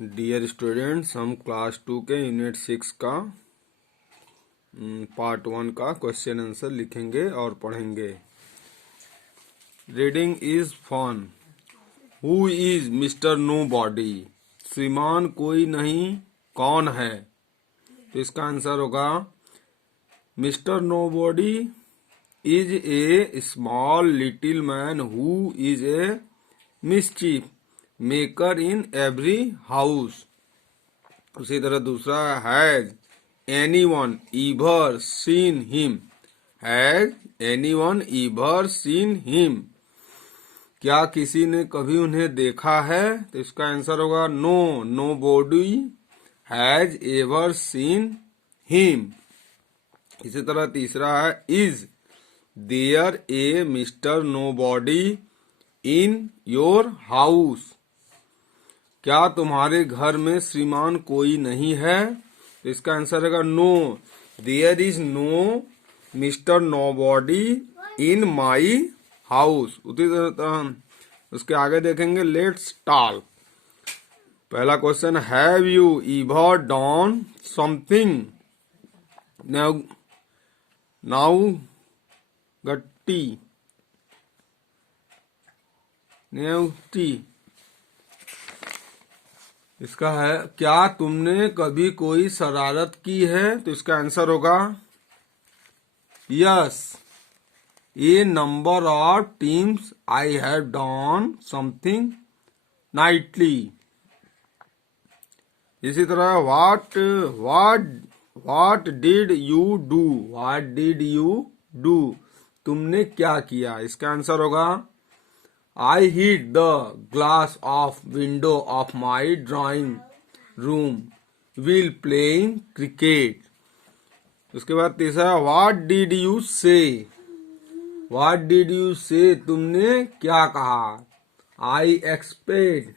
Dear students, हम class 2 के unit 6 का पार्ट 1 का क्वेश्चन आंसर लिखेंगे और पढ़ेंगे। Reading is fun. Who is mister nobody? श्रीमान कोई नहीं कौन है? तो इसका आंसर होगा mister nobody is a small little man who is a mischief maker in every house. उसी तरह दूसरा, has anyone ever seen him? Has anyone ever seen him? क्या किसी ने कभी उन्हें देखा है? तो इसका आंसर होगा no, nobody has ever seen him. इसी तरह तीसरा है, is there a mister nobody in your house? क्या तुम्हारे घर में श्रीमान कोई नहीं है? तो इसका आंसर है no, there is no mister nobody in my house. उसी तरह उसके आगे देखेंगे, लेट्स टॉक। पहला question, have you ever done something naughty naughty? इसका है, क्या तुमने कभी कोई शरारत की है? तो इसका आंसर होगा yes, A number of teams I have done something Knightley. इसी तरह, what did you do? What did you do? तुमने क्या किया? इसका आंसर होगा I hit the glass of window of my drawing room while playing cricket. उसके बाद तीसरा, What did you say? What did you say? तुमने क्या कहा? I explained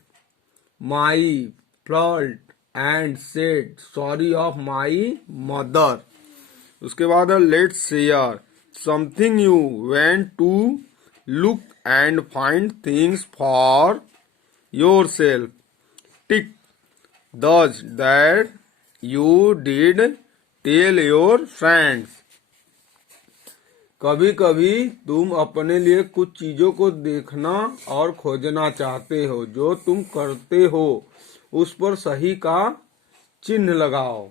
my fault and said sorry of my mother. उसके बाद let's share something you went to look and find things for yourself. Tick. Thus that you did tell your friends. कभी कभी तुम अपने लिए कुछ चीजों को देखना और खोजना चाहते हो। जो तुम करते हो उस पर सही का चिन्ह लगाओ।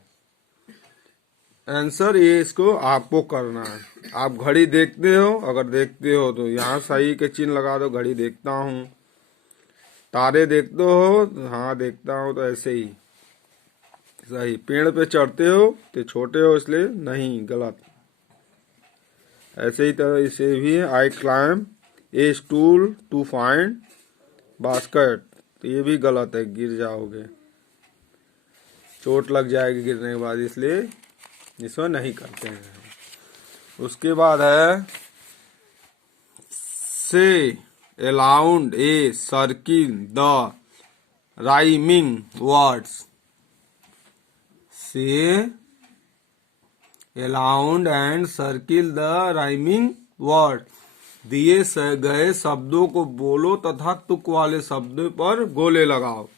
आंसर ये, इसको आपको करना है। आप घड़ी देखते हो, अगर देखते हो तो यहाँ सही के चिन्ह लगा दो, घड़ी देखता हूँ। तारे देखते हो, हाँ देखता हूँ, तो ऐसे ही सही। पेड़ पे चढ़ते हो तो छोटे हो इसलिए नहीं, गलत। ऐसे ही तरह इसे भी, I climb a stool to find basket, तो ये भी गलत है, गिर जाओगे, चोट लग जाएगी गिरने के बाद, इसलिए इसको नहीं करते हैं। उसके बाद है, say aloud a circle the rhyming words. Say aloud and circle the rhyming word. दिए गए शब्दों को बोलो तथा तुक वाले शब्द पर गोले लगाओ।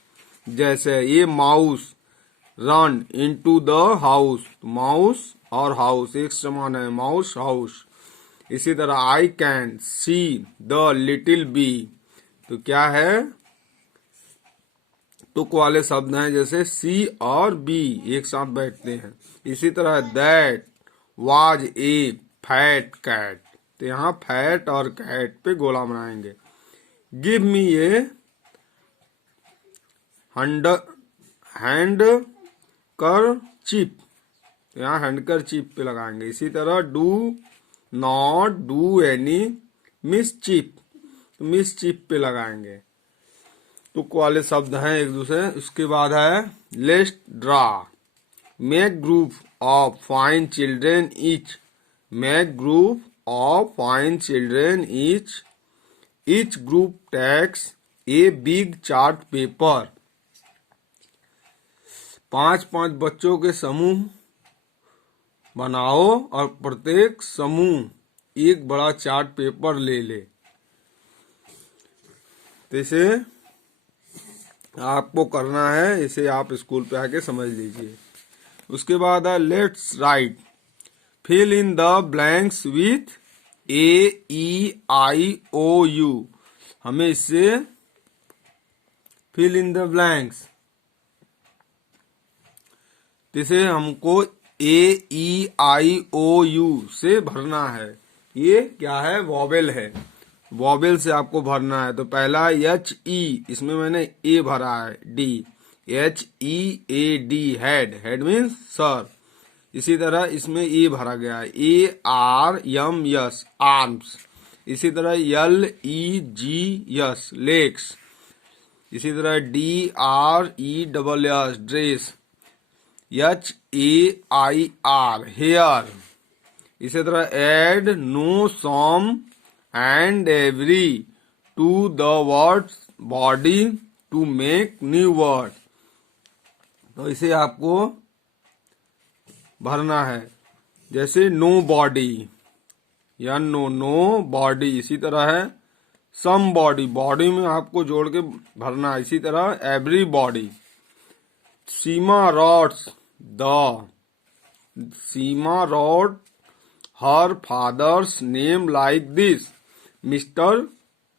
जैसे ये mouse run into the house, mouse और हाउस एक समान है, माउस हाउस। इसी तरह, I can see the little bee, तो क्या है, तुक वाले शब्द हैं, जैसे सी और बी एक साथ बैठते हैं। इसी तरह, that was a fat cat, तो यहाँ फैट और कैट पे गोला बनाएंगे। Give me a handkerchief, यहाँ हैंडकर चिप पे लगाएंगे। इसी तरह, do not do any mischief, तो मिस चिप पे लगाएंगे। तुक वाले शब्द हैं एक दूसरे। उसके बाद है, let's draw, make group of five children each, make group of five children each group takes a big chart paper. 5-5 बच्चों के समूह बनाओ और प्रत्येक समूह एक बड़ा चार्ट पेपर ले ले। जैसे आपको करना है, इसे आप स्कूल पे आके समझ लीजिए। उसके बाद है let's write, fill in the blanks with AEIOU। हमें इससे फिल इन द ब्लैंक्स, जिसे हमको AEIOU से भरना है। ये क्या है? वॉवेल है, वॉवेल से आपको भरना है। तो पहला HE, इसमें मैंने ए भरा है, D, HEAD, head, head means sir. इसी तरह इसमें ए भरा गया है, ARMS, आर्म्स। इसी तरह LEGS, लेग्स। इसी तरह DRESS, ड्रेस। HAIR, hair. इसी तरह add no, some and every to the words body to make new word. तो इसे आपको भरना है, जैसे नो बॉडी, या नो बॉडी। इसी तरह है सम बॉडी, बॉडी में आपको जोड़ के भरना है। इसी तरह everybody. Seema wrote, Seema wrote her father's name like this, Mr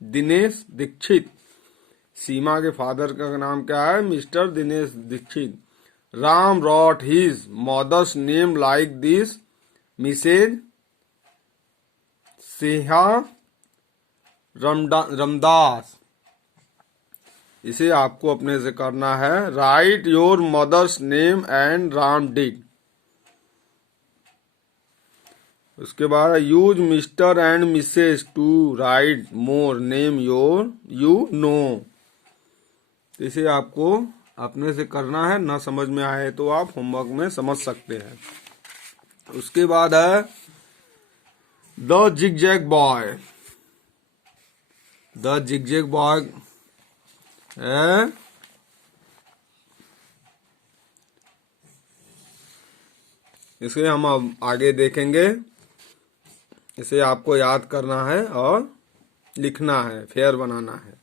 Dinesh Dixit. Seema के फादर का नाम क्या है? Mr Dinesh Dixit. Ram wrote his mother's name like this, Mrs Sinha Ramdas. इसे आपको अपने से करना है। Write your mother's name and Ram did. उसके बाद use Mr and Mrs to write more name your you know. इसे आपको अपने से करना है, ना समझ में आए तो आप होमवर्क में समझ सकते हैं। उसके बाद है the zigzag boy. The zigzag boy है इसे हम अब आगे देखेंगे। इसे आपको याद करना है और लिखना है, फेयर बनाना है।